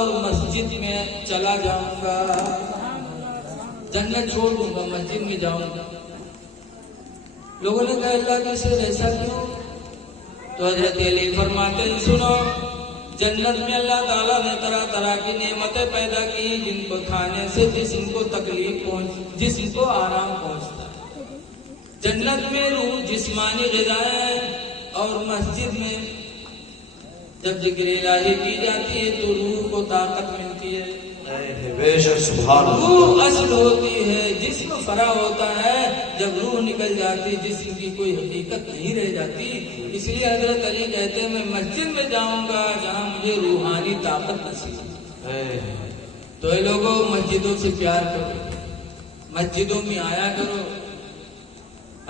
और मस्जिद में चला जाऊंगा, जन्नत छोड़ दूंगा, मस्जिद में जाऊंगा। लोगों ने कहा अल्लाह के शेर ऐसा क्यों? तो हजरत अली फरमाते हैं सुनो, जन्नत में अल्लाह ताला ने तरह तरह की नेमतें पैदा की जिनको खाने से जिस्म को तकलीफ जिस्म को आराम पहुंचता है। जन्नत में रूह जिस्मानी ग़िज़ाएं और मस्जिद में जब जिक्र इलाही की जाती है तो रूह को ताकत मिलती है। रूह असल होती है, जिस्म फरा होता है। जब रूह निकल जाती जिस्म की कोई हकीकत नहीं रह जाती। इसलिए हजरत अली कहते हैं मैं मस्जिद में जाऊंगा जहां मुझे रूहानी ताकत नसीब है। तो ये लोगों मस्जिदों से प्यार करो, मस्जिदों में आया करो।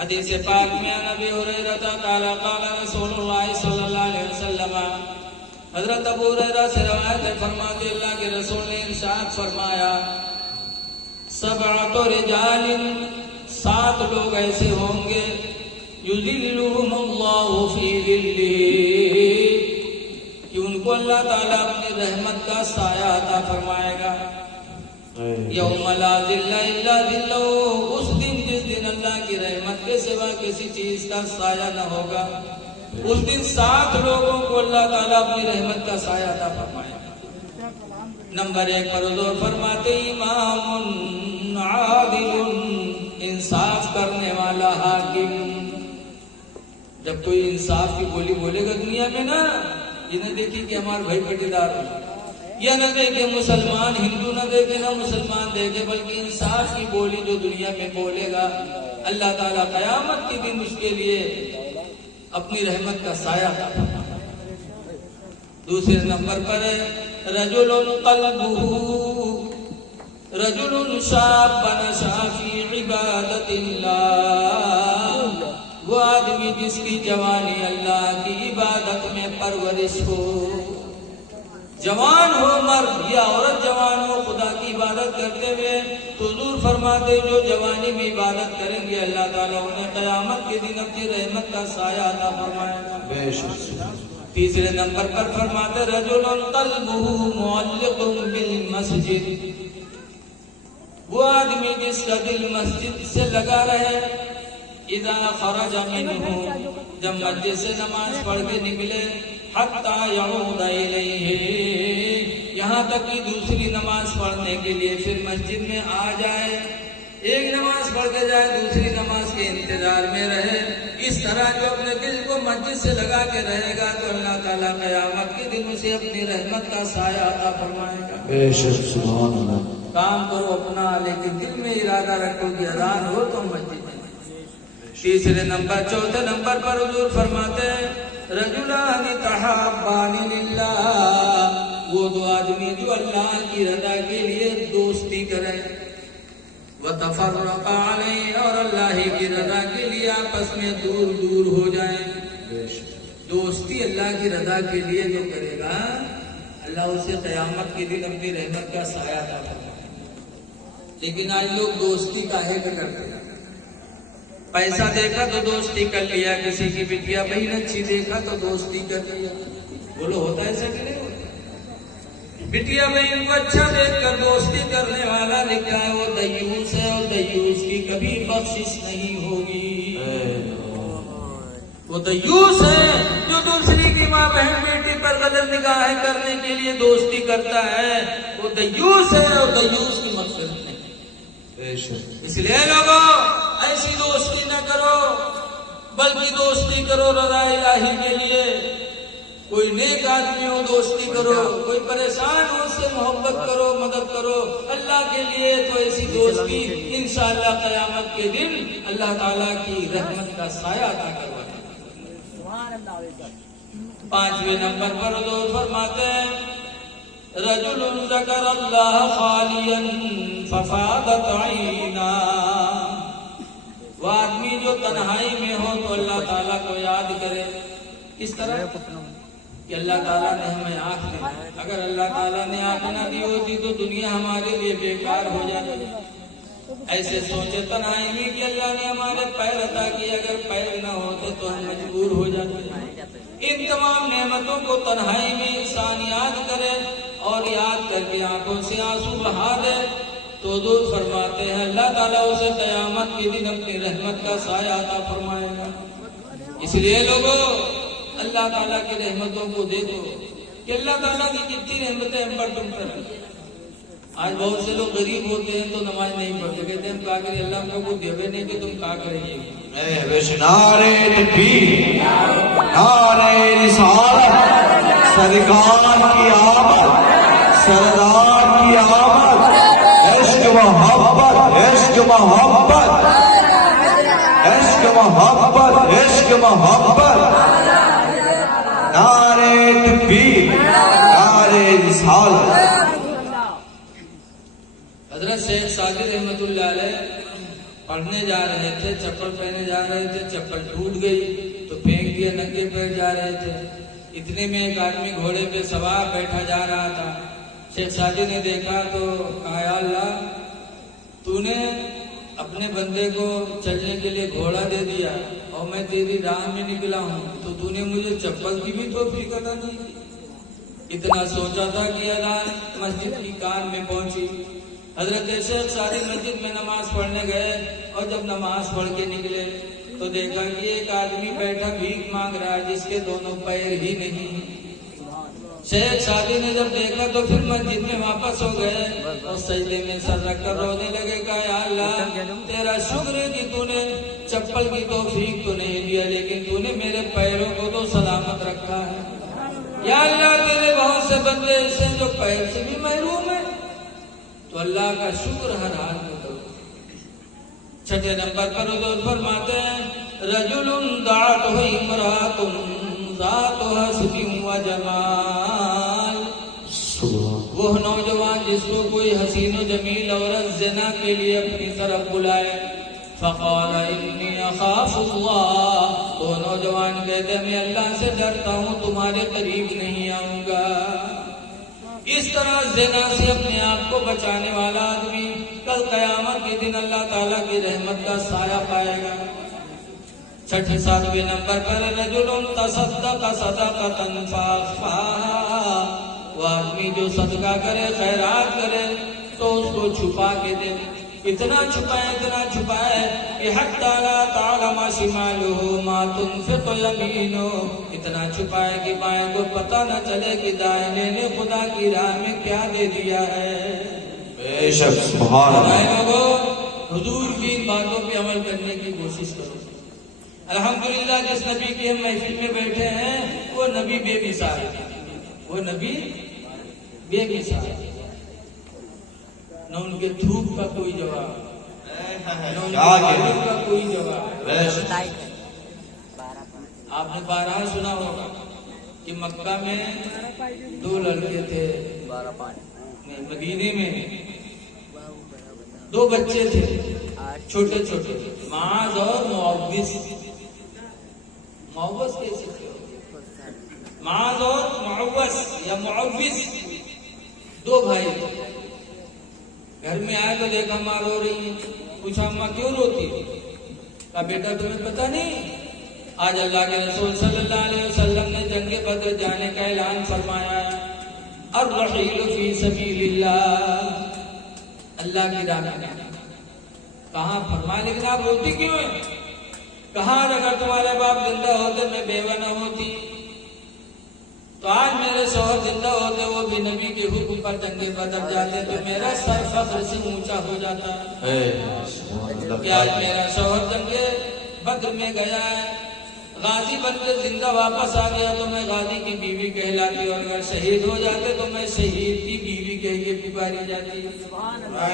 हदीस पाक में नबी हुरैरा काला काला रसूलुल्लाह सल्लल्लाहु अलैहि वसल्लम, हजरत अबू हुरैरा से रवायत है, फरमाते अल्लाह के रसूल ने इरशाद फरमाया सबअतु रिजालिन, 7 लोग ऐसे होंगे युज़िल्लुहुमुल्लाहु फी ज़िल्लिही, कि उनको अल्लाह ताला अपनी रहमत का साया अता फरमाएगा। यौम ला ज़िल्ला इल्ला ज़िल्लुहु, उस दिन जिस दिन अल्लाह की रहमत के सिवा किसी चीज का साया न होगा, उस दिन 7 लोगों को अल्लाह ताला अपनी रहमत का साया अता फरमाएगा। नंबर 1 पर हुज़ूर फरमाते इमामुन आदिलुन, इंसाफ करने वाला हाकिम। जब कोई इंसाफ की बोली बोलेगा दुनिया में ना, ये न देखी कि हमारे भाई पटीदार हो, यह न देखे मुसलमान हिंदू न देखे ना मुसलमान देखे, बल्कि इंसाफ की बोली जो दुनिया में बोलेगा अल्लाह ताला कयामत के दिन उसके लिए अपनी रहमत का साया था। दूसरे नंबर पर है रजुलुन क़ल्बुहु रजुलुन शाबन शाफी इबादतिल्लाह, वो आदमी जिसकी जवानी अल्लाह की इबादत में परवरिश हो। जवान हो मर्द या औरत जवान हो खुदा की इबादत करते हुए, तो हुज़ूर फरमाते जो जवानी में इबादत करेंगे अल्लाह ताला उन्हें क़यामत के दिन अपनी रहमत का साया अता फरमाएगा। तीसरे नंबर पर फरमाते रजुलुन क़ल्बुहु मुअल्लिक़ुन बिल मस्जिद, वो आदमी जिसका दिल मस्जिद से लगा रहे। इज़ा ख़रज मिन्हु, जब मस्जिद से नमाज पढ़ के निकले, हत्ता यऊद इलैहि, यहाँ तक कि दूसरी नमाज पढ़ने के लिए फिर मस्जिद में आ जाए। एक नमाज पढ़ के जाए, दूसरी नमाज के इंतजार में रहे। इस तरह जो अपने दिल को मस्जिद से लगा के रहेगा तो अल्लाह ताला क़यामत के दिन उसे अपनी रहमत का साया अता फरमाएगा। बेशक सुभान अल्लाह। काम करो अपना, लेकिन दिल में इरादा रखो कि अज़ान हो तो मस्जिद में। तीसरे नंबर चौथे नंबर पर हुज़ूर फरमाते हैं रजुलानि तहाब्बानि लिल्लाह, वो 2 आदमी जो अल्लाह की रज़ा के लिए दोस्ती करें। व तफर्रक़ा अलैहि, और अल्लाह की रज़ा के लिए आपस में दूर दूर हो जाएं। दोस्ती अल्लाह की रज़ा के लिए जो करेगा अल्लाह उसे क़यामत के दिन अपनी रहमत का साया अता फरमाएगा। लेकिन आज लोग दोस्ती काहे का करते हैं? पैसा देखा तो दोस्ती कर लिया, किसी की बिटिया बहन अच्छी देखा तो दोस्ती कर लिया। बोलो होता है ऐसा कि नहीं होता? बिटिया बहन को अच्छा देखकर दोस्ती करने वाला लिखा है वो दयूस है, और दयूस की कभी बख्शिश नहीं होगी। वो दयूस है जो दूसरी की माँ बहन बेटी पर गलत निगाह करने के लिए दोस्ती करता है, वो दयूस है और दयूस की मकसद नहीं। इसलिए लोगों ऐसी दोस्ती न करो, बल्कि दोस्ती करो रज़ा इलाही के लिए। कोई नेक आदमी हो दोस्ती करो, कोई परेशान हो उससे मोहब्बत करो, मदद करो अल्लाह के लिए। तो ऐसी दोस्ती इंशाअल्लाह क़यामत के दिन अल्लाह ताला की रहमत का साया अता करवाएगा। 5वें नंबर पर हुज़ूर फरमाते हैं रजुलुन ज़करल्लाह खालियन फफादत ऐना, वो आदमी जो तन्हाई में हो तो अल्लाह ताला को याद करे। इस तरह कि अल्लाह ताला ने हमें आँख दी, अगर अल्लाह ताला ने आँख ना दी होती तो दुनिया हमारे लिए बेकार हो जाती। ऐसे सोचे तन्हाई में कि अल्लाह ने हमारे पैर अता किए, अगर पैर न होते तो हम मजबूर हो जाते। इन तमाम नेमतों को तन्हाई में इंसान याद करे और याद करके आंखों से आंसू बहा दे तो दूर फरमाते हैं अल्लाह ताला उसे कयामत के दिन अपनी रहमत का साया अता फरमाएगा। इसलिए लोगों अल्लाह ताला की रहमतों को देखो कि अल्लाह ताला की कितनी रहमतें हम पर तुम पर। आज बहुत से लोग गरीब होते हैं तो नमाज नहीं पढ़ते, कहते हैं हम क्या करें, अल्लाह हमको कुछ देवे नहीं कि तुम क्या करेंगे। नारे तकबीर, नारे रिसालत, सरकार की आमद, सरदार की आमद, इश्क मोहब्बत, इश्क मोहब्बत, इश्क मोहब्बत, इश्क मोहब्बत, नारे तकबीर, नारे रिसालत। हजरत शेख सादी रहमतुल्लाह अलैह पढ़ने जा रहे थे, चप्पल पहने जा रहे थे, चप्पल टूट गई तो फेंक दिया, नंगे पैर जा रहे थे। इतने में एक आदमी घोड़े पे सवार बैठा जा रहा था। शेख सादी ने देखा तो कहा या अल्लाह तूने अपने बंदे को चलने के लिए घोड़ा दे दिया और मैं तेरी राह में निकला हूँ, तो तूने मुझे चप्पल की भी तौफीक अता नहीं की। इतना सोचा था कि अजान मस्जिद की कान में पहुंची। हजरत शेख सादी मस्जिद में नमाज पढ़ने गए और जब नमाज पढ़ के निकले तो देखा कि एक आदमी बैठा भीख मांग रहा है जिसके दोनों पैर ही नहीं। शेख सादी ने जब देखा तो फिर मस्जिद में वापस हो गए और सजदे में सर रखकर रोने लगे। कहा या अल्लाह तेरा शुक्र है कि तूने चप्पल की तौफीक तो नहीं दिया लेकिन तूने मेरे पैरों को तो सलामत रखा है। या अल्लाह तेरे बहुत से बंदे ऐसे जो पैर से भी महरूम है, तो अल्लाह का शुक्र हर हाल में करो। छठे नंबर पर हुजूर फरमाते हैं रजुलुन दाअतहु इमरातुन ज़ातु हस्बिन व जमाल। वो नौजवान जिसको कोई हसीन व जमील औरत ज़िना के लिए अपनी तरफ बुलाए, फ़क़ाल इन्नी अख़ाफ़ुल्लाह, वो नौजवान कहते मैं अल्लाह से डरता हूँ, तुम्हारे करीब नहीं आऊंगा। इस तरह ज़िना से अपने आप को बचाने वाला आदमी कल कयामत के दिन अल्लाह ताला की रहमत का साया पाएगा। छठे सातवें नंबर पर रजुलुन तसद्दक़ सदक़तन फ़अख़फ़ाहा, वो आदमी जो सदका करे खैरात करे तो उसको छुपा के दे। इतना छुपाए कि हत्ता ला तअलम शिमालुहु मा तुनफ़िक़ु यमीनुहु, इतना छुपाए कि बाएं को पता न चले कि दाहिने ने खुदा की राह में क्या दे दिया है। बेशक सुभान अल्लाह। हुजूर की इन बातों पे अमल करने की कोशिश करो। अल्हम्दुलिल्लाह जिस नबी की हम महफिल में बैठे हैं वो नबी बेमिसाल है, वो नबी बेमिसाल, न उनके धूप का कोई जवाब, न उनके बालों का कोई जवाब। आपने बारहा सुना होगा कि मक्का में दो लड़के थे, मदीने में दो बच्चे थे छोटे छोटे, माज और मुअव्विस। मुअव्विस कैसे थे? माज और मुअव्विस या मुअव्विस दो भाई थे। घर में आए तो देखा माँ रो रही है, पूछा अम्मा क्यों रोती है? कहा बेटा तुम्हें पता नहीं आज अल्लाह के रसूल सल्लल्लाहु अलैहि वसल्लम ने जंग बद्र जाने का ऐलान फरमाया है, अर्रहील फी सबीलिल्लाह, अल्लाह की राह में। कहा फरमाया लेकिन आप रोती क्यों है? कहा अगर तुम्हारे बाप जिंदा होते मैं बेवा न होती, तो आज मेरे शौहर जिंदा होते वो भी नबी के हुक्म पर जंगे बदर जाते तो मेरा सर फख्र से ऊंचा हो जाता। कि आज मेरा शौहर जंगे बद्र में गया है, गाजी बनकर जिंदा वापस आ गया तो मैं गाजी की बीवी कहलाती, और अगर शहीद हो जाते तो मैं शहीद की बीवी कह के पुकारी जाती।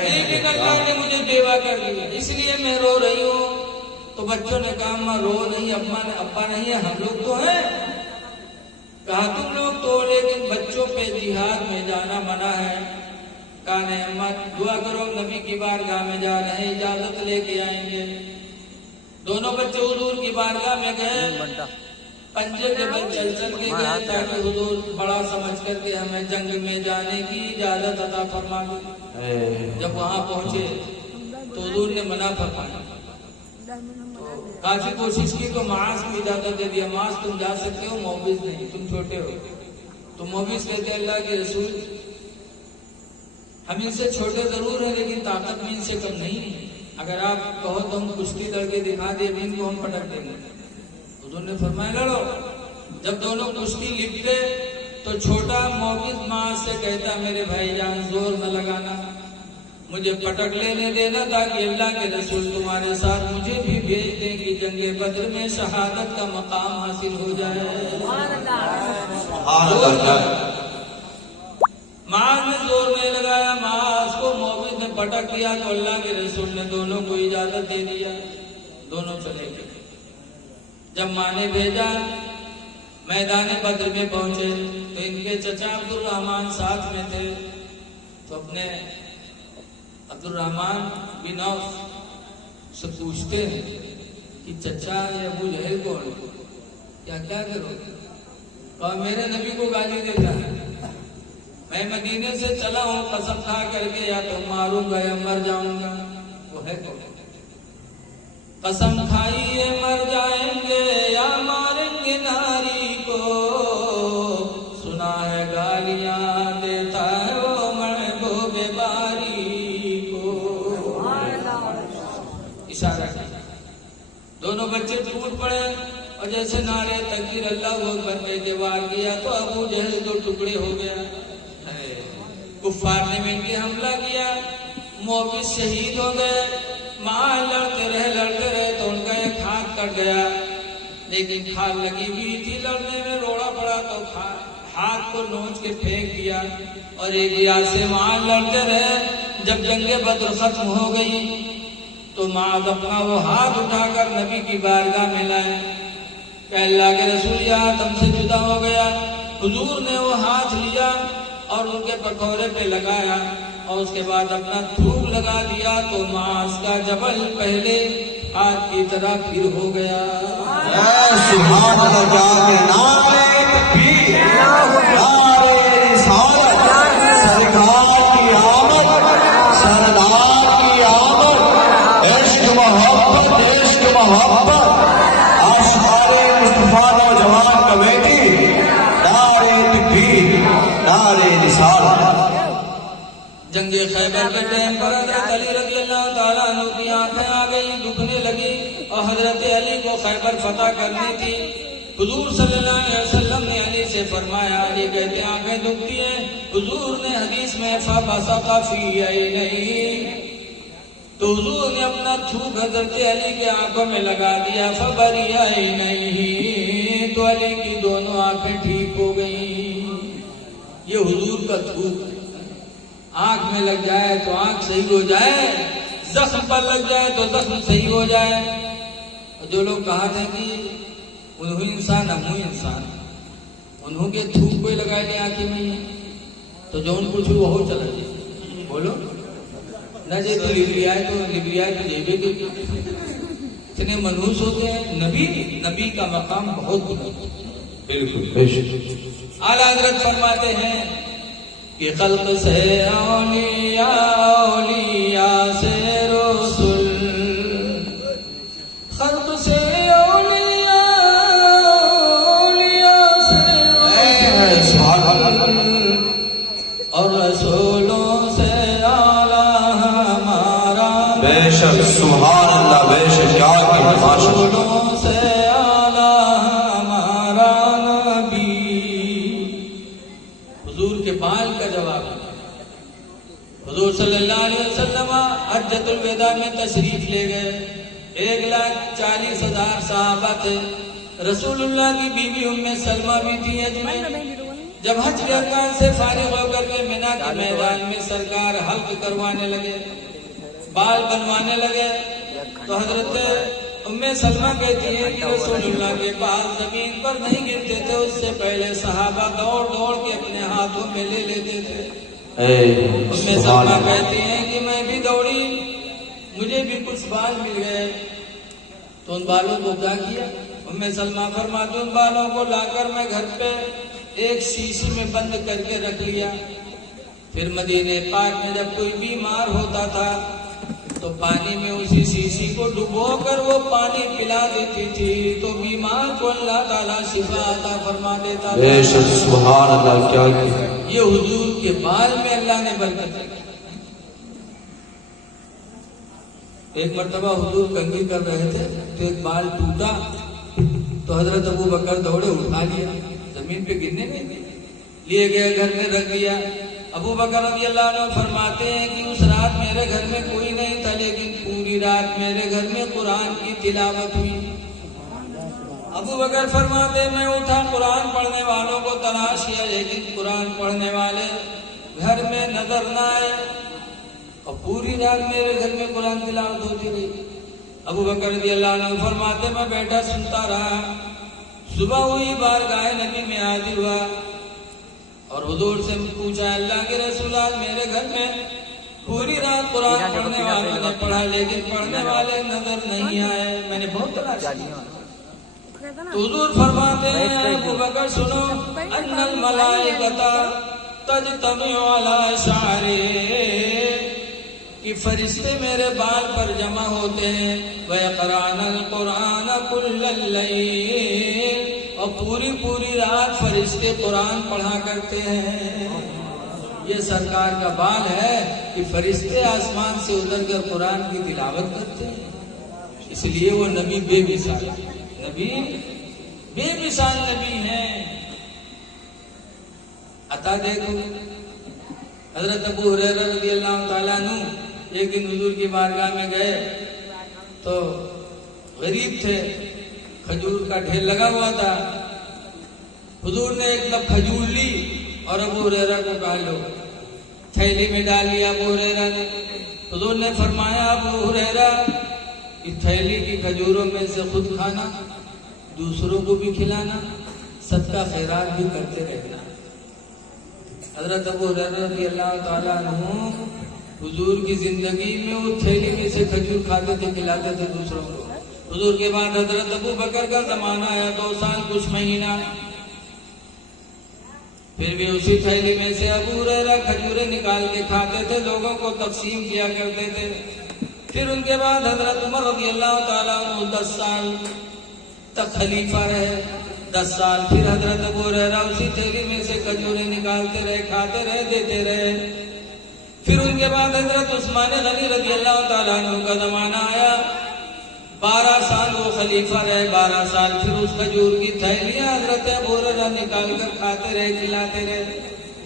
लेकिन अल्लाह ने मुझे बेवा कर दिया, इसलिए मैं रो रही हूँ। तो बच्चों ने कहा अम्मा रो नहीं, अब्बा नहीं है, हम लोग तो हैं। कहा तुम लोग तो, लेकिन बच्चों पे जिहाद में जाना मना है। कहा नहीं अम्मा दुआ करो, नबी की बारगाह में जा रहे हैं, इजाजत लेके आएंगे। दोनों बच्चे हुजूर की बारगाह में गए, पंजे के बल चल के गए ताकि हुजूर बड़ा समझ करके हमें जंग में जाने की इजाजत अता फरमा दी। जब वहां पहुंचे तो हुजूर ने मना फरमाया, काफी कोशिश की तो मास की इजाजत दे दिया, मास तुम जा सकते हो, मोबिस नहीं, तुम छोटे हो। तो मोबिस कहते अल्लाह के रसूल हम इनसे छोटे जरूर हैं लेकिन ताकत में इनसे कम नहीं है। अगर आप कहो तो हम कुश्ती लड़के दिखा दे भी इनको हम पटक देंगे। हुजूर ने फरमाया लड़ो। जब दोनों कुश्ती लिपटे तो छोटा मौकिस मां से कहता मेरे भाईजान जोर न लगाना, मुझे पटक लेने देना ताकि अल्लाह के रसूल तुम्हारे साथ मुझे भी भेज दें कि जंगे बद्र में शहादत का मकाम हासिल हो जाए। माज ने जोर नहीं लगाया, माज को मौकिस ने पटक दिया तो अल्लाह के रसूल ने दोनों को इजाजत दे दिया, दोनों चले गए। जब माँ ने भेजा मैदान बद्र में पहुंचे तो इनके चचा अब्दुल रहमान साथ में थे। तो अपने अब्दुल रहमान बिन औफ से पूछते हैं कि चचा ये अबू जहल कौन, क्या क्या करोगे? और मेरे नबी को गाली देता है, मैं मदीने से चला हूं कसम खा करके या तो मारूंगा या मर जाऊंगा। वो है कौन? कसम खाइए मर जाएंगे या मारेंगे नारी को, सुना है गालियां देता है वो महबूबे बारी को। इशारा किया, दोनों बच्चे टूट पड़े और जैसे नारे तकबीर अल्लाहू अकबर में दीवार किया तो अबू जहल दो टुकड़े हो गया। कुफ्फार ने मिलकर हमला किया, मौकिस शहीद हो गए। मां लड़ते रहे तो उनका एक हाथ कट गया, लेकिन खाल लगी हुई थी, लड़ने में रोड़ा पड़ा तो हाथ को नोच के फेंक दिया और एक लिहाज से मां लड़ते रहे। जब जंगे बद्र खत्म हो गई तो मां अपना वो हाथ उठाकर नबी की बारगाह में लाए, अल्लाह के रसूल ये हाथ हमसे जुदा हो गया। हुजूर ने वो हाथ लिया और उनके पकौड़े पे लगाया और उसके बाद अपना थूक लगा दिया तो मांस का जबल पहले हाथ की तरह फिर हो गया। सुभान अल्लाह, नारे तकबीर, नारे रिसालत, सरकार की आमद, सरदार की आमद, इश्क मोहब्बत, आशिकाए मुस्तफा नौजवान कमेटी, नारे तकबीर, नारे रिसालत। जंगे खैबर के टाइम पर हजरत अली रज़ी अल्लाह ताला अन्हु की आंखें आ गई, दुखने लगी और हजरत अली को खैबर फतह करनी थी। हुजूर सल्लल्लाहु अलैहि वसल्लम ने अली से फरमाया, अली कहते आंखें दुखती हैं। हुजूर ने हदीस में फबसता फी नहीं, तो हुजूर ने अपना थूक हजरत अली के आंखों में लगा दिया, फबरिया नहीं, तो अली की दोनों आंखें ठीक हो गई। ये हुजूर का थूक, आंख में लग जाए तो आंख सही हो जाए, जख्म पर लग जाए तो जख्म सही हो जाए। और जो लोग कहा था कि उन्हों इंसान हम इंसान, उन्हों के थूक कोई लगा ले आंखें में, तो जो उन पूछू वो चला जाए। बोलो न जे तो लिबियाए तो जेबे के इतने मनहूस होते हैं। नबी का मकाम बहुत बिल्कुल। आला हज़रत फरमाते हैं कि खल्क से औलिया, औलिया से रसूल, खल्क से औलिया, औलिया से रसूल, और रसूलों से आला हमारा। बेशक सुभान अल्लाह, बेशक क्या रसूलों से आला हमारा नबी। हुजूर के बाल का जवाब है। हुजूर सल्लल्लाहु अलैहि वसल्लम हज्जतुल विदा में तशरीफ ले गए। 1,40,000 सहाबा थे। रसूलुल्लाह की बीवी उम्मे सलमा भी थी हज में। जब हज के अरकान से फारिग होकर के मिना के मैदान में सरकार हल्क करवाने लगे, बाल बनवाने लगे, तो हजरत उम्मे सलमा कहती है कि रसूलुल्लाह के बाल जमीन पर नहीं गिरते थे, उससे पहले सहाबा दौड़ दौड़ के अपने हाथों में ले लेते थे। उम्मे सलमा कहती है कि मैं भी दौड़ी, मुझे भी कुछ बाल मिल गए, तो उन बालों को क्या किया? उम्मे सलमा फरमाती उन बालों को लाकर मैं घर पे एक शीशी में बंद करके रख लिया। फिर मदीने पाक में जब कोई बीमार होता था तो पानी में उसी शीशी को डुबोकर वो पानी पिला देती थी, तो बीमार को अल्लाह ताला शिफा अता फरमा देता था। सुभान अल्लाह, क्या ये हुजूर के बाल में अल्लाह ने बरकत रखी। एक मर्तबा हुजूर कंघी कर रहे थे तो एक बाल टूटा, तो हजरत अबू बकर दौड़े, उठा लिया, जमीन पे गिरने नहीं दिया, लिए गए घर में रख दिया। अबू बकर रज़ी अल्लाह अन्हु फरमाते हैं कि उस रात मेरे घर में कोई नहीं था, लेकिन पूरी रात मेरे घर में कुरान की तिलावत हुई। अबू बकर फरमाते मैं उठा, कुरान पढ़ने वालों को तलाश किया, लेकिन कुरान पढ़ने वाले घर में नजर न आए, और पूरी रात मेरे घर में कुरान तिलावत होती रही। अबू बकर रज़ी अल्लाह अन्हु फरमाते मैं बैठा सुनता रहा। सुबह हुई, बारगाह नबी में हाजिर हुआ और हुजूर से पूछा, अल्लाह के रसूल, मेरे घर में पूरी रात कुरान पढ़ने वालों ने पढ़ा, लेकिन पढ़ने वाले नजर नहीं आए, मैंने बहुत तलाश किया। तो हुजूर फरमाते हैं अबू बकर सुनो, अन्नल मलाइकता तजतमिउ अला शारे, कि फरिश्ते मेरे बाल पर जमा होते हैं, व यक़रानल कुरान कुल्लल लैल, और पूरी पूरी रात फरिश्ते कुरान पढ़ा करते हैं। ये सरकार का बाल है कि फरिश्ते आसमान से उतर कर कुरान की तिलावत करते हैं, इसलिए वो नबी बेमिसाल, नबी बेमिसाल नबी हैं। अता देखो, हजरत अबू हुरैरा रज़ी अल्लाह तआला अन्हु एक दिन हुजूर की बारगाह में गए तो गरीब थे, खजूर का ढेर लगा हुआ था। हुजूर ने एक तब खजूर ली और अबू हुरैरा को कहा लो, थैली में डाल लिया अबू हुरैरा ने। हुजूर ने फरमाया अबू हुरैरा, इस थैली की खजूरों में से खुद खाना, दूसरों को भी खिलाना, सदका खैरात भी करते रहना। हजरत अबू हुरैरा रज़ी अल्लाह तआला अन्हु हुजूर की जिंदगी में वो थैली में से खजूर खाते थे, खिलाते थे दूसरों को। हुजूर के बाद हजरत अबू बकर का जमाना आया, 2 साल कुछ महीना, फिर भी उसी थैली में से अबू हुरैरा खजूरें निकाल के खाते थे, लोगों को तकसीम किया करते थे। फिर उनके बाद हजरत उमर रज़ी अल्लाह तआला अन्हु 10 साल तक खलीफा रहे, 10 साल। फिर हजरत अबू हुरैरा उसी थैली में से खजूरें निकालते रहे, खाते रहे, देते रहे। फिर उनके बाद हजरत उस्मान गनी रज़ी अल्लाह तआला अन्हु का जमाना आया, 12 साल वो खलीफा रहे, 12 साल। फिर उस खजूर की थैलियां हजरत अबू हुरैरा निकाल कर खाते रहे, खिलाते रहे।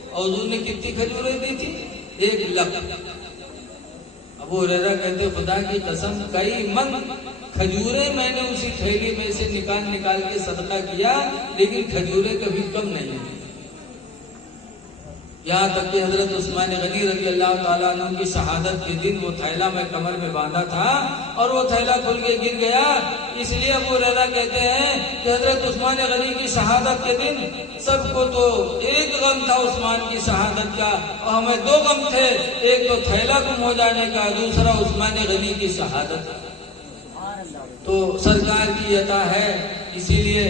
और हुजूर ने कितनी खजूरें दी थी? 1 लाख। अबू हुरैरा कहते खुदा की कसम, कई मन खजूरें मैंने उसी थैली में से निकाल के सदका किया, लेकिन खजूरें कभी कम नहीं हुई। यहाँ तक कि हजरत उस्मान गनी रज़ी अल्लाह तआला अन्हु की शहादत के दिन वो थैला मैं कमर में बांधा था और वो थैला खुल के गिर गया। इसलिए अबू हुरैरा कहते हैं कि हजरत उस्मान गनी की शहादत के दिन सबको तो एक गम था उस्मान की शहादत का, और हमें 2 गम थे, एक तो थैला गुम हो जाने का, दूसरा उस्मान गनी की शहादत का। तो सरकार की अता है, इसीलिए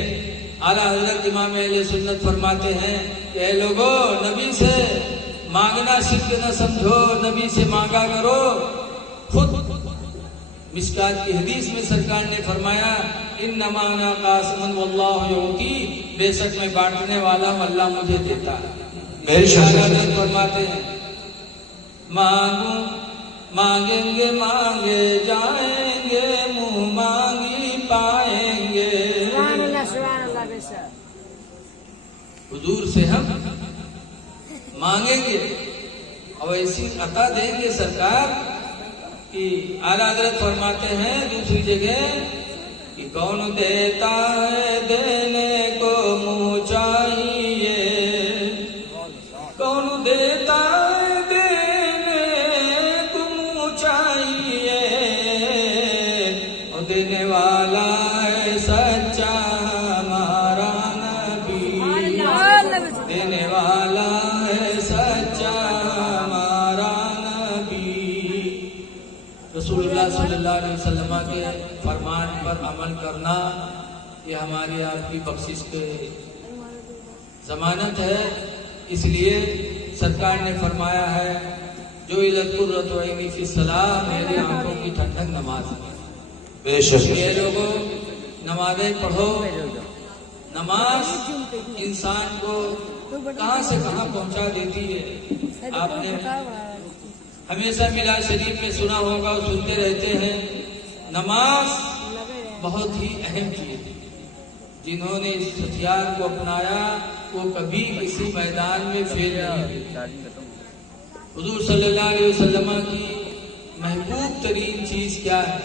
आला हजरत इमाम अहले सुन्नत फरमाते हैं कि ऐ लोगों, नबी से मांगना शिर्क न समझो, नबी से मांगा करो। खुद मिशकात की हदीस में सरकार ने फरमाया, इन्नमा अना कासिमुन वल्लाहु युती, बेशक मैं बांटने वाला हूं, अल्लाह मुझे देता है। फरमाते हैं मांगू मांगेंगे मांगे जाएंगे, मुंह मांगी पाएंगे। हुजूर से हम मांगेंगे और ऐसी अता देंगे सरकार कि आला हज़रत फरमाते हैं दूसरी जगह कि कौन देता है देने को मुँह चाहिए, कौन देता है देने को मुँह चाहिए, और देने वाला है सच्चा हमारा नबी, देने वाला है सच्चा हमारा नबी। रसूलुल्लाह सल्लल्लाहु अलैहि वसल्लम के फरमान पर अमल करना ये हमारी आपकी बख्शिश के जमानत है। इसलिए सरकार ने फरमाया है जो इलकुर्रतुइनी फी सलाह, मेरी आंखों की ठंडक नमाज है। बेशक ये लोगों नमाजें पढ़ो। नमाज इंसान को कहां से कहां पहुंचा देती है। आपने हमेशा मिलाद शरीफ में सुना होगा और सुनते रहते हैं, नमाज बहुत ही अहम चीज है। जिन्होंने इस हथियार को अपनाया वो कभी किसी मैदान में फेल नहीं हुए। हुजूर सल्लल्लाहु अलैहि वसल्लम की महबूब तरीन चीज क्या है,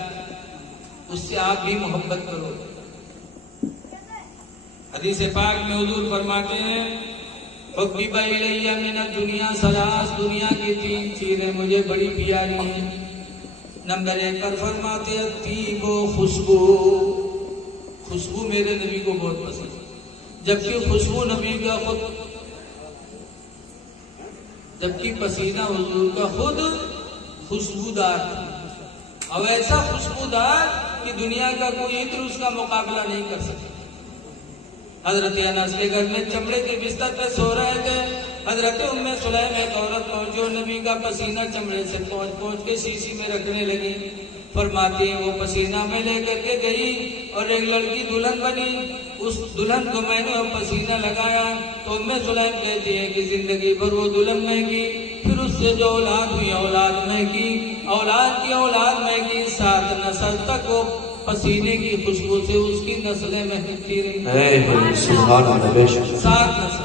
उससे आप भी मोहब्बत करो। हदीस पाक में हुजूर फरमाते हैं, हुब्बिबा इलैया मिनद दुनिया सलास, दुनिया की 3 चीजें मुझे बड़ी प्यारी हैं। नंबर 1 पर फरमाते हैं तीबो खुशबू, खुशबू मेरे नबी को बहुत पसंद है। जबकि खुशबू नबी का खुद, जबकि पसीना हुजूर का खुद खुशबूदार था, और ऐसा खुशबूदार कि दुनिया का कोई इत्र उसका मुकाबला नहीं कर सकता। हजरत अनस के घर में चमड़े के बिस्तर पे सो रहे थे। हजरत उम्मे सुलैम एक औरत पहुंची, नबी का पसीना चमड़े से पहुंच के शीशी में रखने लगी। फरमाती है वो पसीना में लेकर के गई और एक लड़की दुल्हन बनी। उस दुल्हन को मैंने वो पसीना लगाया तो उम्मे सुलैम कहती है कि जिंदगी भर वो दुल्हन महकी, फिर उससे जो औलाद हुई औलाद महकी, औलाद की औलाद महकी, 7 नस्ल तक वो पसीने की खुशबू से उसकी नस्लें महकती रही। 7 नस्ल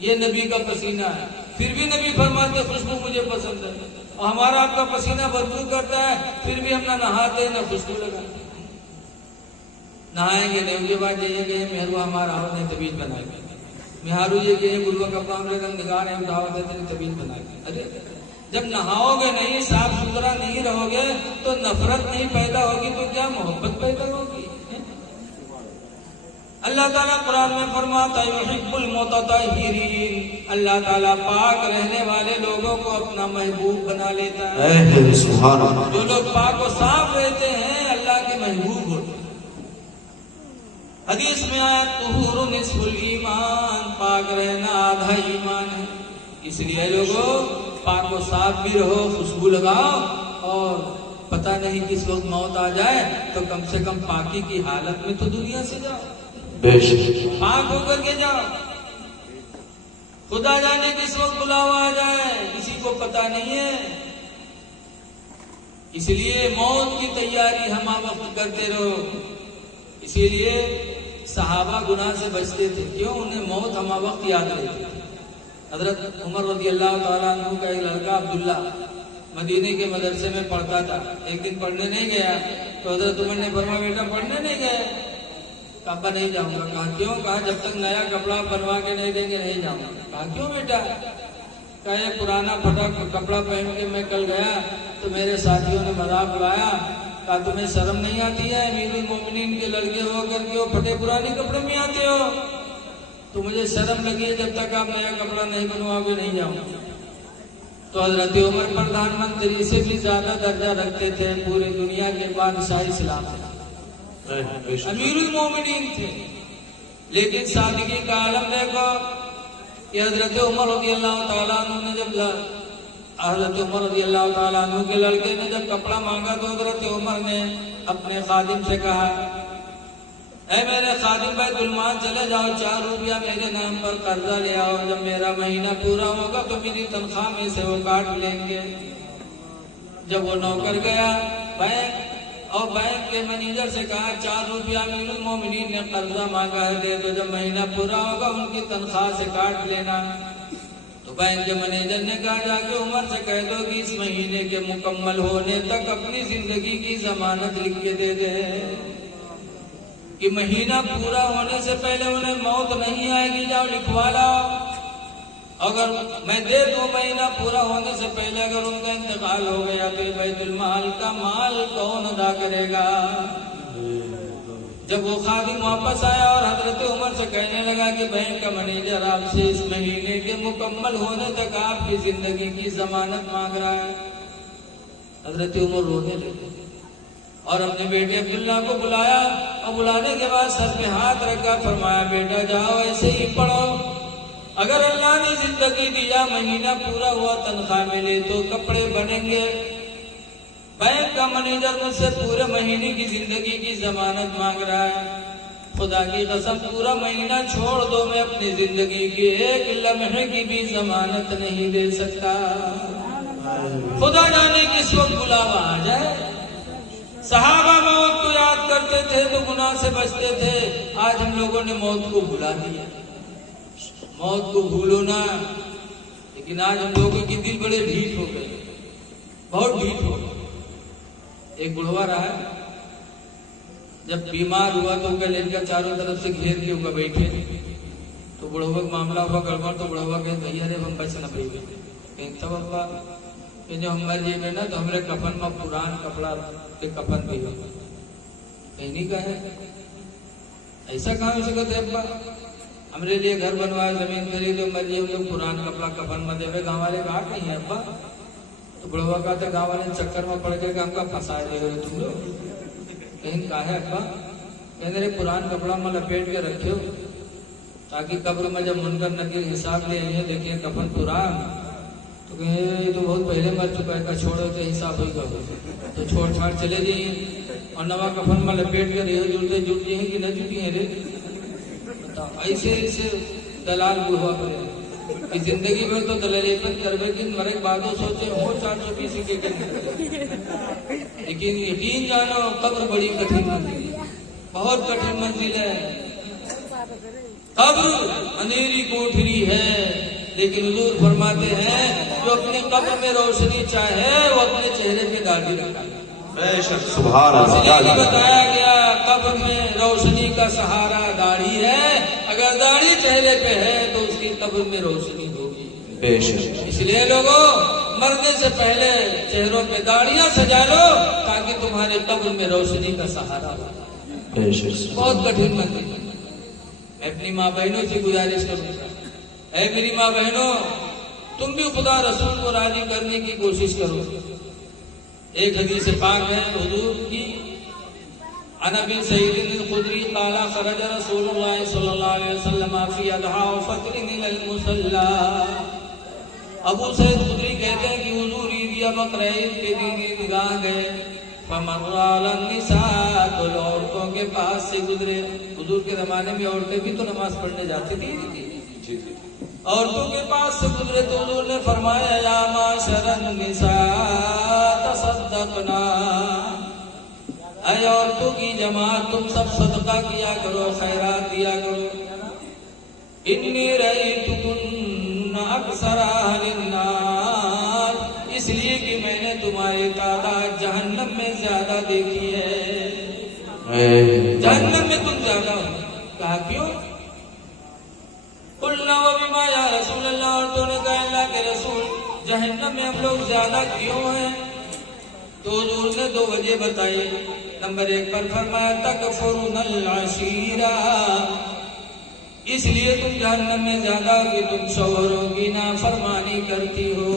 ये नबी का पसीना है। फिर भी नबी फरमाते खुशबू मुझे पसंद है। और हमारा आपका पसीना बदबू करता है, फिर भी हम ना नहाते ना खुशबू लगाते। नहाएंगे नहीं के बाद ये गए मेहरू हमारा ने तबीज बनाएंगे, मिहारू ये गए गुरुआ कपड़ा दिखा रहे उठावत है तेरी तबीज बनाएंगे। अरे जब नहाओगे नहीं, साफ सुथरा नहीं रहोगे तो नफरत नहीं पैदा होगी तो क्या मोहब्बत पैदा होगी। अल्लाह ताला कुरान में फरमाता है युहिब्बुल मुतताहिरीन, अल्लाह ताला पाक रहने वाले लोगों को अपना महबूब बना लेता है। सुभान अल्लाह। जो लोग पाक और साफ रहते हैं अल्लाह के महबूब होते हैं। हदीस में आया तुहुरु निस्फुल ईमान, पाक रहना आधा ईमान है। इसलिए लोगों पाक और साफ भी रहो, खुशबू लगाओ, और पता नहीं किस वक्त मौत आ जाए तो कम से कम पाकी की हालत में तो दुनिया से जाओ, पाक होकर के जाओ। खुदा जाने किस वक्त बुलावा आ जाए, किसी को पता नहीं है। इसलिए मौत की तैयारी हम वक्त करते रहो। इसीलिए सहाबा गुनाह से बचते थे, क्यों? उन्हें मौत हम वक्त याद रहती थी। हजरत उमर रज़ियल्लाहु ताला अन्हु का एक लड़का अब्दुल्ला मदीने के मदरसे में पढ़ता था। एक दिन पढ़ने नहीं गया तो हजरत उमर ने फरमाया बेटा पढ़ने नहीं गए? कहा नहीं जाऊंगा। कहा क्यों? कहा जब तक नया कपड़ा बनवा के नहीं देंगे नहीं जाऊंगा। कहा क्यों बेटा? कहा ये पुराना फटा कपड़ा पहन के मैं कल गया तो मेरे साथियों ने मजाक उड़ाया। कहा तुम्हें शर्म नहीं आती है? अमीरुल मोमिनीन के लड़के होकर के फटे पुराने कपड़े में आते हो? तो मुझे शर्म लगी है, जब तक आप नया कपड़ा नहीं बनवाओगे नहीं जाऊंगा। तो हजरत उमर प्रधानमंत्री से भी ज्यादा दर्जा रखते थे पूरी दुनिया के बादशाह इस्लाम से, अमीरुल मोमिनीन थे। लेकिन सादगी का आलम देखो कि हजरत उमर रज़ियल्लाहु ताला अन्हु ने जब हजरत उमर रज़ियल्लाहु ताला अन्हु के लड़के ने जब कपड़ा मांगा तो हजरत उमर ने अपने खादिम से कहा, ऐ मेरे खादिम बैतुल माल चले जाओ, 4 रुपया मेरे नाम पर कर्जा ले आओ, जब मेरा महीना पूरा होगा तो मेरी तनख्वाह में से वो काट लेंगे। जब वो नौकर गया बैंक और बैंक के मैनेजर से कहा 4 रुपया अमीरुल मोमिनीन ने कर्जा मांगा है दे दो, जब महीना पूरा होगा उनकी तनख्वाह से काट लेना। तो बैंक के मैनेजर ने कहा जाके उमर से कह दो कि इस महीने के मुकम्मल होने तक अपनी जिंदगी की जमानत लिख के दे दे कि महीना पूरा होने से पहले उन्हें मौत नहीं आएगी, जाओ लिखवा लाओ। अगर मैं दे दूं महीना पूरा होने से पहले अगर उनका इंतकाल हो गया तो बैतुल माल का माल कौन अदा करेगा? जब वो खादिम वापस आया और हजरत उमर से कहने लगा कि बैंक का मैनेजर आपसे इस महीने के मुकम्मल होने तक आपकी जिंदगी की जमानत मांग रहा है, हजरत उमर रोने लगे और अपने बेटे अब्दुल्ला को बुलाया और बुलाने के बाद सर पे हाथ रखा, फरमाया बेटा जाओ ऐसे ही पढ़ो, अगर अल्लाह ने जिंदगी दिया महीना पूरा हुआ तनख्वाह मिले तो कपड़े बनेंगे। बैंक का मैनेजर मुझसे पूरे महीने की जिंदगी की जमानत मांग रहा है, खुदा की कसम पूरा महीना छोड़ दो, मैं अपनी जिंदगी की एक लम्हे की भी जमानत नहीं दे सकता। खुदा जाने किस वक्त बुलावा आ जाए। सहाबा मौत को याद करते थे तो गुनाह से बचते थे। आज हम लोगों ने मौत को भुला दिया। मौत को भूलो ना, लेकिन आज हम लोगों के दिल बड़े ढीठ हो गए, बहुत ढीठ हो गए। एक बुढ़वा रहा है, जब बीमार हुआ तो उसका लड़का चारों तरफ से घेर के उनका बैठे, तो बुढ़वा का मामला हुआ गड़बड़। तो बुढ़वा कहे भैया रे हम बच न भैया कहीं तब अब्बा कि जो हम मर जाएंगे ना तो हमारे कफन में पुरान कपड़ा के कफन भी हो कहीं नहीं कहे। ऐसा कहाँ हो सकता है अब्बा, हमरे लिए घर बनवाए, जमीन खरीदे, मर जाए लोग पुरान कपड़ा कफन में देवे। गाँव वाले कहा कहीं है अब्बा। तो बुढ़वा कहा था गाँव वाले चक्कर में पड़ गए हमका फंसाए दे रहे तुम लोग। कहीं कहा है अब्बा, कहने रे पुरान कपड़ा में लपेट के रखे ताकि कब्र में जब मुनकर नकीर हिसाब ले आइए देखिए कफन पुरान। तो कहे ये तो बहुत पहले मर चुका है, छोड़ो तो हिसाब होगा तो छोड़ छाड़ चले जाइए और नवा कफन में लपेट कर जुड़ते जुट जाए कि न जुटी है रे। बताओ ऐसे ऐसे दलाल बुढ़वा पर कि जिंदगी भर तो दलालेपन करवे कि मरे बादों सोचे हो 420 के लेकिन यकीन जानो कब्र बड़ी कठिन मंजिल, बहुत कठिन मंजिल है। कब्र अंधेरी कोठरी है, लेकिन हुजूर फरमाते हैं जो अपने कब्र में रोशनी चाहे वो अपने चेहरे पे दाढ़ी रखाए। बेशक सुभान इसलिए अल्लाह। बताया गया कब्र में रोशनी का सहारा दाढ़ी है। अगर दाढ़ी चेहरे पे है तो उसकी कब्र में रोशनी होगी। बेशक इसलिए लोगों मरने से पहले चेहरों पे दाढ़ियां सजा लो ताकि तुम्हारे कब्र में रोशनी का सहारा हो। बेशक बहुत कठिन मंजिल। मैं अपनी माँ बहनों से गुजारिश करूंगा, ऐ मेरी माँ बहनों तुम भी खुदा रसूल को राजी करने की कोशिश करो। एक हदीस पाक है हुजूर की, अनबी सईद खुदरी काला खरज रसूलुल्लाह सल्लल्लाहु अलैहि वसल्लम फी अदहा व फतर मिनल मुसल्ला। अबू सईद खुदरी कहते हैं कि हुजूर ईद या बकरा ईद के दिन ईदगाह गए, तो औरतों के पास से गुजरे। हुजूर के जमाने में औरतें भी तो नमाज पढ़ने जाती थी। औरतों के पास से गुजरे तो हुजूर ने फरमाया या माशरन निसा तसद्दकना, ऐ औरतों की जमात तुम सब सदका किया करो, खैरात दिया करो। इन्नी रअयतुकुन्ना अक्सरा अहलिन्नार, इसलिए कि मैंने तुम्हारी तादाद जहन्नम में ज्यादा देखी है। जहन्नम में तुम ज्यादा हो। कहा क्यों? कुल्ला व बिमा या रसूल अल्लाह, औरतों ने कहा अल्लाह के रसूल जहन्नम में हम लोग ज्यादा क्यों हैं? तो हुजूर ने 2 वजह बताई। नंबर 1 पर फरमाया तकफुरुनल अशीरा, इसलिए तुम जहन्नम में ज्यादा हो कि तुम शौहरों की नाफरमानी करती हो।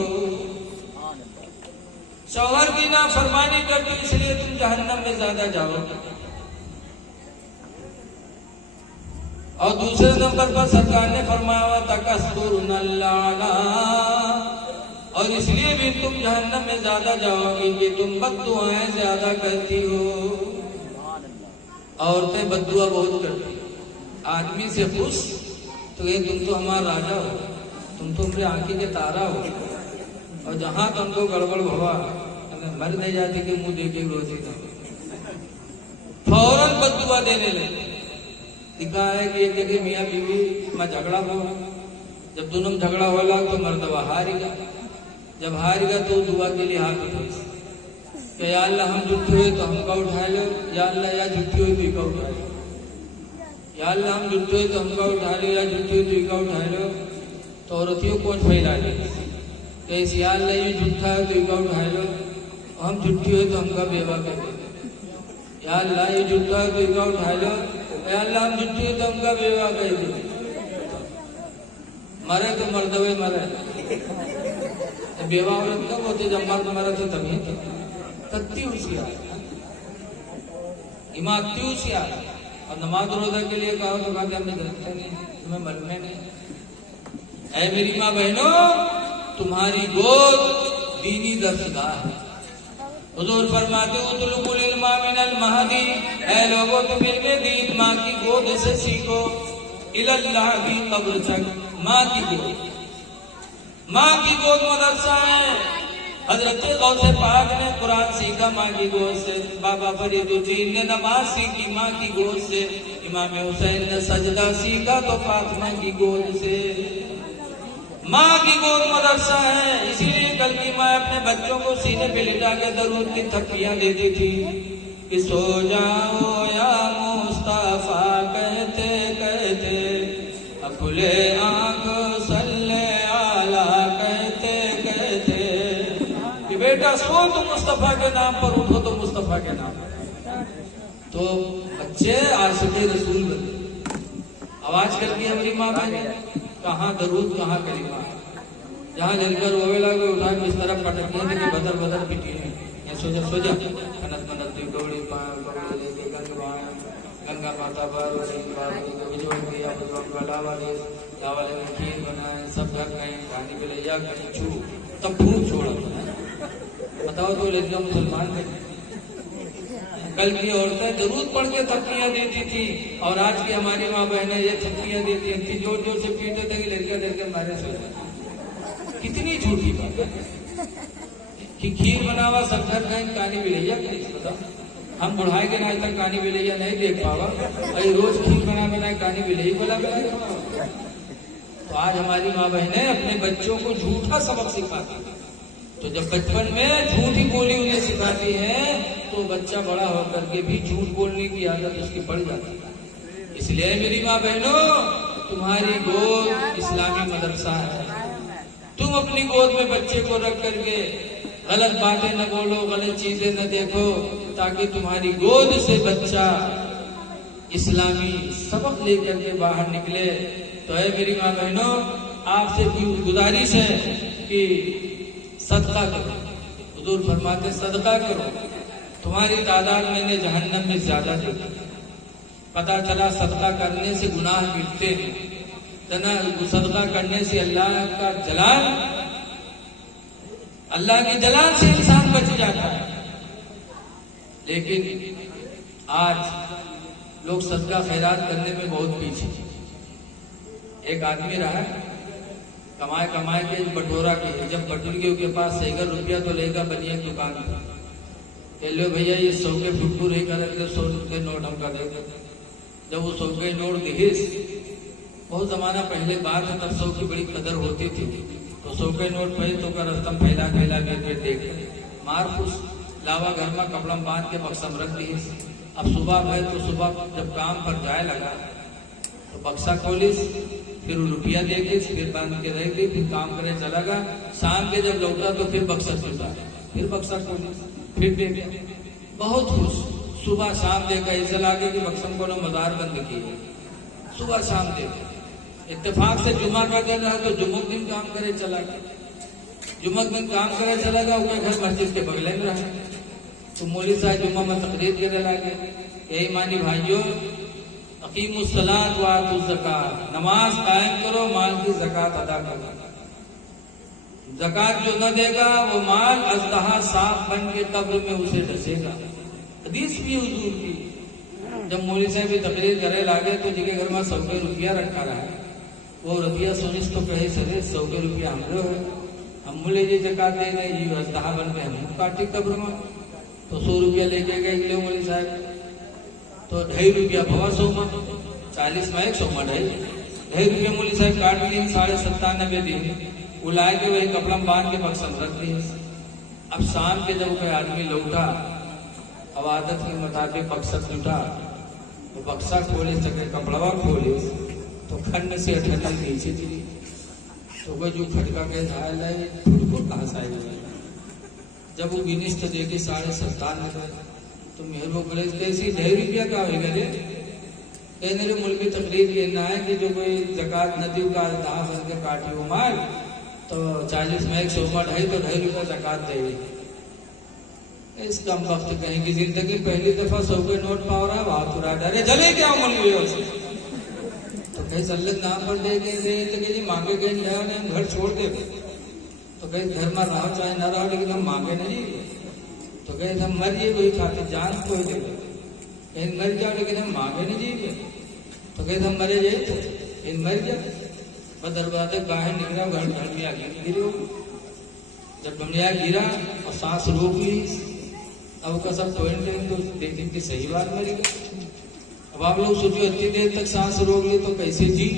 शौहर की नाफरमानी करती हो इसलिए तुम जहन्नम में ज्यादा जाओगे। और दूसरे नंबर पर सरकार ने फरमाया तकस्तुरुनल लाना, और इसलिए भी तुम जहन्नम में ज्यादा जाओगी कि तुम बद्दुआएं ज्यादा करती हो। औरतें बद्दुआ बहुत करती। आदमी से खुश तो ये तुम तो हमारा राजा हो, तुम तो हमारे आंखी के तारा हो, और जहां तुमको गड़बड़ हुआ मर नहीं जाती कि मुंह देखे रोजी फौरन बद्दुआ देने लगे। दिखा है कि एक जगह मियाँ बीवी में झगड़ा हो, जब दोनों झगड़ा होला तो मर्दवा हारेगा। जब हारेगा तो दुआ के लिए हाथ उठाए कि या अल्लाह हम झूठे हुए तो हमका उठा लो, या अल्लाह या झूठी हुई तो इका उठा लो, या अल्लाह हम झूठे हुए तो हमका उठा लो, या झूठी हुई तो इका उठा लो। तो औरतियों को फैला ले कैसे, या अल्लाह ये झूठा है तो इका उठा लो, हम झूठी हुए तो हमका बेवा कर दे, या अल्लाह ये झूठा है तो इका उठा लो, या अल्लाह हम झूठी हुए तो हमका बेवा कर दे। मरे तो मर्दवे मरे, बेवा औरत कब होती जब मर्द मरे थे तभी तत्ती होशियार, इमामती होशियार। और नमाज रोजा के लिए कहा तो कहते हमने जानते नहीं, तुम्हें मरने नहीं। ऐ मेरी माँ बहनों तुम्हारी गोद दीनी दर्शगाह है। हुजूर फरमाते उतलुकुल इल्मा मिनल महदी, ऐ लोगों तुम इल्म दीन माँ की गोद से सीखो। इलल्लाह की कब्र तक माँ की गोद, माँ की गोद मदरसा है। हजरत गौसे पाक ने कुरान सीखा माँ की गोद से, बाबा फरीदुद्दीन ने नमाज सीखी माँ की गोद से, इमाम हुसैन ने सजदा सीखा तो फातिमा की गोद से। माँ की गोद मदरसा है, इसीलिए कल की माँ अपने बच्चों को सीने पे लिटा के दरूद की थप्पियां देती थी कि सो जाओ या मुस्तफा कहते कहते, खुले आंख सल्ले आला कहते कहते, कि बेटा सो तो मुस्तफा के नाम पर, उठो तो मुस्तफा के नाम पर। तो बच्चे आशिक़े रसूल बने। आवाज करती है मेरी माँ बहने, कहाँ दरूद कहाँ करीमा, जहाँ जलकर रोवे लगे उठा के इस तरफ पटकने थे कि बदर बदर पिटी है। सो जा कनत मनत गौड़ी गंगा माता पर चावल में खीर बनाए, सब घर कहीं खाने के लिए या कहीं छू तब खूब छोड़ा। बताओ तो लड़कियां मुसलमान थे। कल की औरतें दरूद पढ़ के थप्पियां देती थी और आज की हमारी माँ बहनें ये थप्पियां देती थी, जोर जोर से पीटते थे कि लड़कियां डर के मारे सो जाती। कितनी झूठी बात है कि खीर बनावा सब घर कहीं कहानी मिलैया, हम बुढ़ाई के आज तक कहानी मिलैया नहीं देख पावा, अरे रोज खीर बना बनाए कहानी मिलैया बोला। तो आज हमारी माँ बहनें अपने बच्चों को झूठा सबक सिखाती है। तो जब बचपन में झूठी बोली उन्हें सिखाती है तो बच्चा बड़ा होकर के भी झूठ बोलने की आदत उसकी पड़ जाती है। इसलिए मेरी माँ बहनों, तुम्हारी गोद इस्लामी मदरसा है। तुम अपनी गोद में बच्चे को रख करके गलत बातें न बोलो, गलत चीजें न देखो, ताकि तुम्हारी गोद से बच्चा इस्लामी सबक लेकर के बाहर निकले। तो है मेरी माँ बहनों, आपसे गुजारिश है कि सदका करो। हुजूर फरमाते सदका करो, तुम्हारी तादाद मैंने जहन्नम में ज्यादा देखी। पता चला सदका करने से गुनाह मिटते हैं, सदका करने से अल्लाह की जलाल से इंसान बच जाता है। लेकिन आज लोग सदका खैरात करने में बहुत पीछे। एक आदमी रहा कमाए कमाए के बटोरा के, जब बुजुर्गियों के पास सैकड़ रुपया तो लेगा बनिए दुकान पर, कह लो भैया ये 100 के फुटकू रही कर 100 के नोट हमका देगा। जब वो 100 के नोट दिए, बहुत जमाना पहले बात है, तब 100 की बड़ी कदर होती थी। तो 100 के नोट पहले तो कर रस्तम फैला फैला के देख मार फूस लावा घर में कपड़ा बांध के बक्सम रख दिए। अब सुबह भाई तो सुबह जब काम पर जाए लगा तो बक्सा खोलिस, फिर रुपया देके फिर बांध के रह गई, फिर काम करे चला गया। शाम के जब लौटा तो फिर बक्सा खुला, फिर बक्सा खोलिस, फिर देखे बहुत खुश। सुबह शाम देखा, ऐसा लगे कि बक्सम को मजार बंद की है। सुबह शाम देखा, इत्तेफाक से जुमा का दिन रहा तो जुम्मक दिन काम करे चला गया, जुम्मक दिन काम करे चला गया। उसका घर मस्जिद के बगले में रहा। तो मौलवी साहब जुम्मा में तकरीर देने लगे, यही मानी भाइयों, अकीमुस्सलात व आतुज़ ज़कात, नमाज कायम करो, माल की ज़कात अदा करो। ज़कात जो न देगा वो माल अज़दहा सांप बन के कब्र में उसे डसेगा। हदीस भी हुजूर की। जब मौलवी साहब भी तकरीर करे लागे तो जिनके घर में 100 के रुपया रखा रहा है, वो रुपया सोनिस तो कहे सरे 100 के रुपया हमरो है, हम बोले जी ज़कात दे रहे जी, अज़दहा बन में हम काटी कब्र में। तो 100 रुपया लेके गए किलो मौलवी साहब, तो 2.5 रुपया भवा 100 में, 40 में 100 में 2.5 रुपया मौलवी साहब काट दी। 97.5 दिन वो लाए के वही कपड़ा बांध के बक्सम रख दिए। अब शाम के जब कोई आदमी लौटा, अब आदत के मुताबिक बक्सा लुटा, तो बक्सा खोले सके कपड़वा खोले तो खंड से अठन्ना नीचे गिरी। तो वह जो खटका के झायल है कहाँ से आएगा। जब वो गिनिस तो देखे 97.5 तो मेहरबो बोले कैसी 2.5 रुपया का होगा रे। कहने रे मुल्क की तकरीर लेना है कि जो कोई ज़कात नदी का अज़दहा बन के काटी हो माल, तो 40 में 100 में 2.5 तो 2.5 रुपया ज़कात देगी। इस कम वक्त कहीं की जिंदगी पहली दफा 100 के नोट पा रहा है, बात उड़ा डरे जले क्या मौलवियों से। तो कहीं सल्लत नाम पर दे गए तो जी मांगे गए घर छोड़ दे। तो कहीं घर में रहो चाहे ना रहो, लेकिन हम मांगे नहीं। तो कहीं हम मरिए वही खाते जान कोई दे, कहीं मर जाओ लेकिन हम मांगे नहीं जी। तो कहीं हम मरे जाए तो मर जाए, दरवाजे बाहर निकला घर में आगे गिरे। जब बमलिया गिरा और सांस रोक ली, अब का सब पॉइंट तो देखें कि सही बात मरी गई। अब आप लोग सोचो इतनी देर तक सांस रोक ली तो कैसे जी,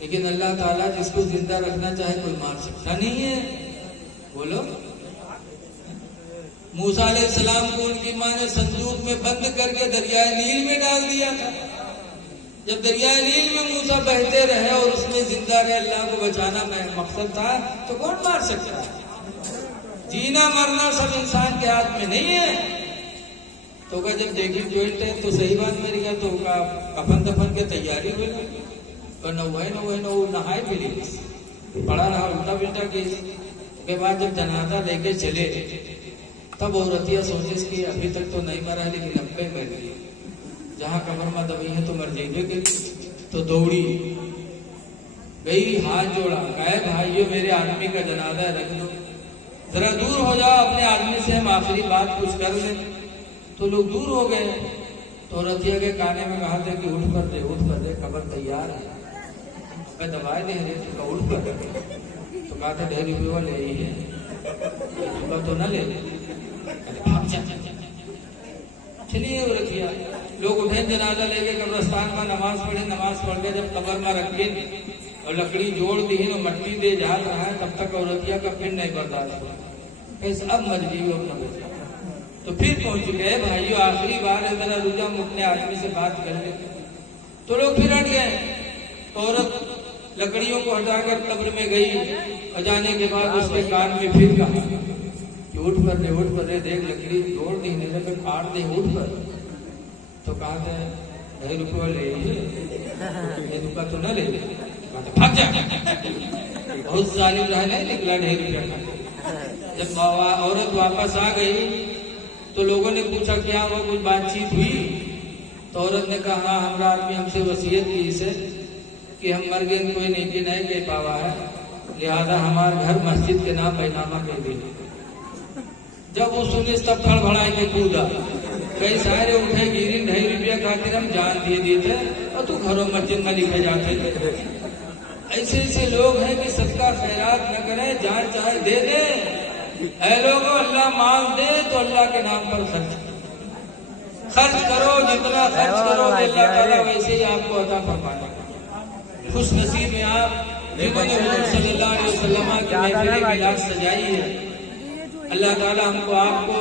लेकिन अल्लाह ताला जिसको जिंदा रखना चाहे कोई मार सकता नहीं है। बोलो, मूसा अलैहिस्सलाम को उनकी मां ने संदूक में बंद करके दरियाए नील में डाल दिया था। जब दरियाए नील में मूसा बहते रहे और उसमें जिंदा रहे, अल्लाह को बचाना मकसद था, तो कौन मार सकता है? जीना मरना सब इंसान के हाथ में नहीं है। तो का जब देखी ज्वाइंट है तो सही बात मेरी का, तो का कफन दफन की तैयारी हुई तो न नहाए फिर पड़ा रहा उल्टा बिल्टा केस के बाद जब जनाजा लेके चले तब औरतिया सोचे कि अभी तक तो नहीं मरा है लेकिन अब पे मर गई, जहाँ कमर में दबी है तो मर जाएंगे। तो दौड़ी गई, हाथ जोड़ा, कहे भाइयों मेरे आदमी का जनाजा रख दो, जरा दूर हो जाओ, अपने आदमी से हम आखिरी बात कुछ कर ले। तो लोग दूर हो गए। तो रतिया के काने में कहा था कि उठ कर दे कब्र तैयार है। मैं दबाए दे रहे तो उठ कर, तो कहा था 1.5 रुपये ले ही है, तो न ले, चलिए वो रखिया। लोग उठे, जनाजा लेके कब्रस्तान में नमाज पढ़े, नमाज पढ़ के जब कब्र में रखे और लकड़ी जोड़ दी और मट्टी दे जा रहा है, तब तक औरतिया का फिर नहीं बर्दाश्त हुआ, कैसे अब मर गई अपना बचा। तो फिर पहुंच गए, भाइयों आखिरी बार है, जरा रुझा अपने आदमी से बात कर ले। तो लोग फिर हट गए। औरत लकड़ियों को हटाकर कब्र में गई और जाने के बाद उसके कान में फिर कहा कि उठ कर दे, देख लकड़ी जोड़ दी, नहीं तो काट दे, उठ कर। तो कहा था 2.5 रुपये ले, 2 रुपया तो न ले, भाग जा। बहुत जालिम रहा, नहीं निकला 2.5 रुपया का। जब औरत वापस आ गई तो लोगों ने पूछा क्या हुआ, कुछ बातचीत हुई? तो औरत ने कहा हमारा आदमी हमसे वसीयत की इसे कि हम मर गए, कोई नेकी नहीं दे पावा है, लिहाजा हमारे घर मस्जिद के नाम बैनामा कर दी। जब वो सुने तब खड़बड़ाए के कूदा, कई सारे उठे, गिरी 2.5 रुपया खातिर हम जान दिए थे और तू घरों मस्जिद में लिखे जाते। ऐसे लोग हैं कि सबका खैरात न करें, जान चाहे दे दे। ऐ लोगों, अल्लाह माल दे तो अल्लाह के नाम पर खर्च करो, जितना खर्च करोगे अल्लाह ताला वैसे ही आपको अता फरमाएगा। खुश नसीब में आप जिन्होंने सल्लल्लाहु अलैहि वसल्लम की महफिल मिलाद सजाई है। अल्लाह ताला हमको आपको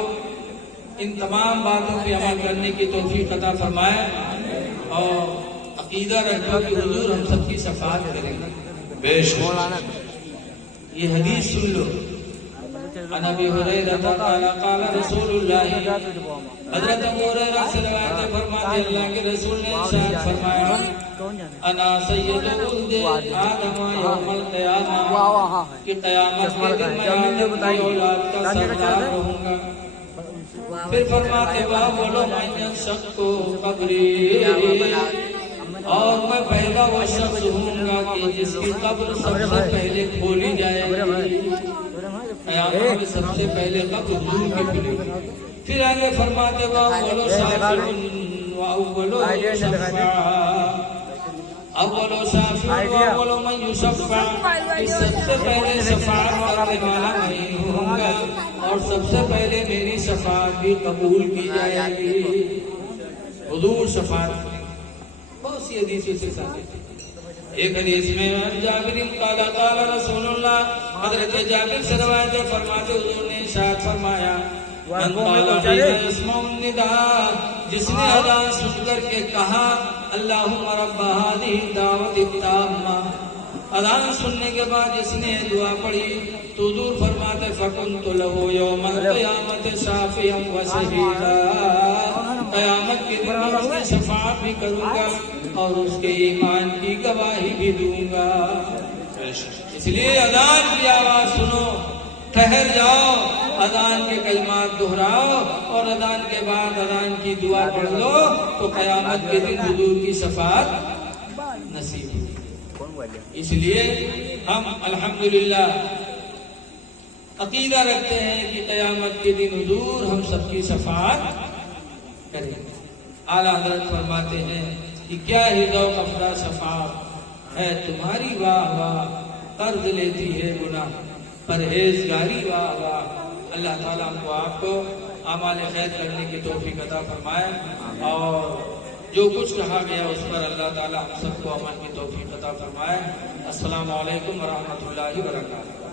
इन तमाम बातों पे अमल करने की तौफीक अता फरमाए और अकीदा रखो कि हुजूर हम सबकी शफाअत करेंगे। बेशक ये हदीस सुन लो। अनबी हुरैरा क़ाल रसूलुल्लाह, हज़रत अबू हुरैरा से रिवायत है, फरमाते अल्लाह के रसूल ने इरशाद फरमाया, अना सय्यदु उल्दे आदम यौमल क़यामा, कि क़यामत के दिन मैं आदम की औलाद का सरदार रहूंगा। फिर फरमाते वाह बोलो मैंने सबको कब्री, और मैं पहला वो शख्स हूँगा कि जिसकी कब्र सबसे पहले खोली जाएगी। क़यामत में सबसे पहले कब्र हुजूर की खुलेगी। फिर आगे फरमाते वाह बोलो शाफिउन व अव्वलु युशफ़्फ़ा, अव्वलु शाफिउन व अव्वलु मन युशफ़्फ़ा, सबसे पहले शफ़ाअत करने वाला मैं होऊंगा और सबसे पहले मेरी शफ़ाअत भी कबूल की जाएगी। हुजूर शफ़ाअत, बहुत सी हदीसों से साबित है। एक हदीस में जाबिर क़ाल रसूलुल्लाह, हज़रत जाबिर से रिवायत है, फरमाते हुजूर ने इरशाद फरमाया, मन क़ाल इस्मुन निदा, जिसने अज़ान सुनकर के कहा अल्लाहुम्मा रब्ब हाज़िही दावति ताम्मा, अज़ान सुनने के बाद जिसने दुआ पढ़ी तो हुजूर फरमाते फकुन्तु लहु यौमल क़यामति शाफ़िअन व शहीदा, क़यामत के दिन उसकी शफ़ाअत भी करूंगा और उसके ईमान की गवाही भी दूंगा। इसलिए अज़ान की आवाज सुनो, ठहर जाओ, अज़ान के कलमात दोहराओ और अज़ान के बाद अज़ान की दुआ पढ़ लो तो क़यामत के दिन हुजूर की शफ़ाअत नसीब होगी। इसलिए हम अल्हम्दुलिल्लाह अकीदा रखते हैं कि क़यामत के दिन हुजूर हम सबकी शफ़ाअत करेंगे। आला हज़रत फरमाते हैं कि क्या ही ज़ौक़ अफ़ज़ा शफ़ाअत है तुम्हारी, वाह वाह कर्ज लेती है गुनाह, परहेजगारी, वाह वाह। अल्लाह ताला हमको आपको आमाल खैर करने की तौफीक अता फरमाए और जो कुछ कहा गया उस पर अल्लाह ताला हम सबको अमल की तौफीक अता फरमाए। अस्सलामु अलैकुम व रहमतुल्लाहि व बरकातहू।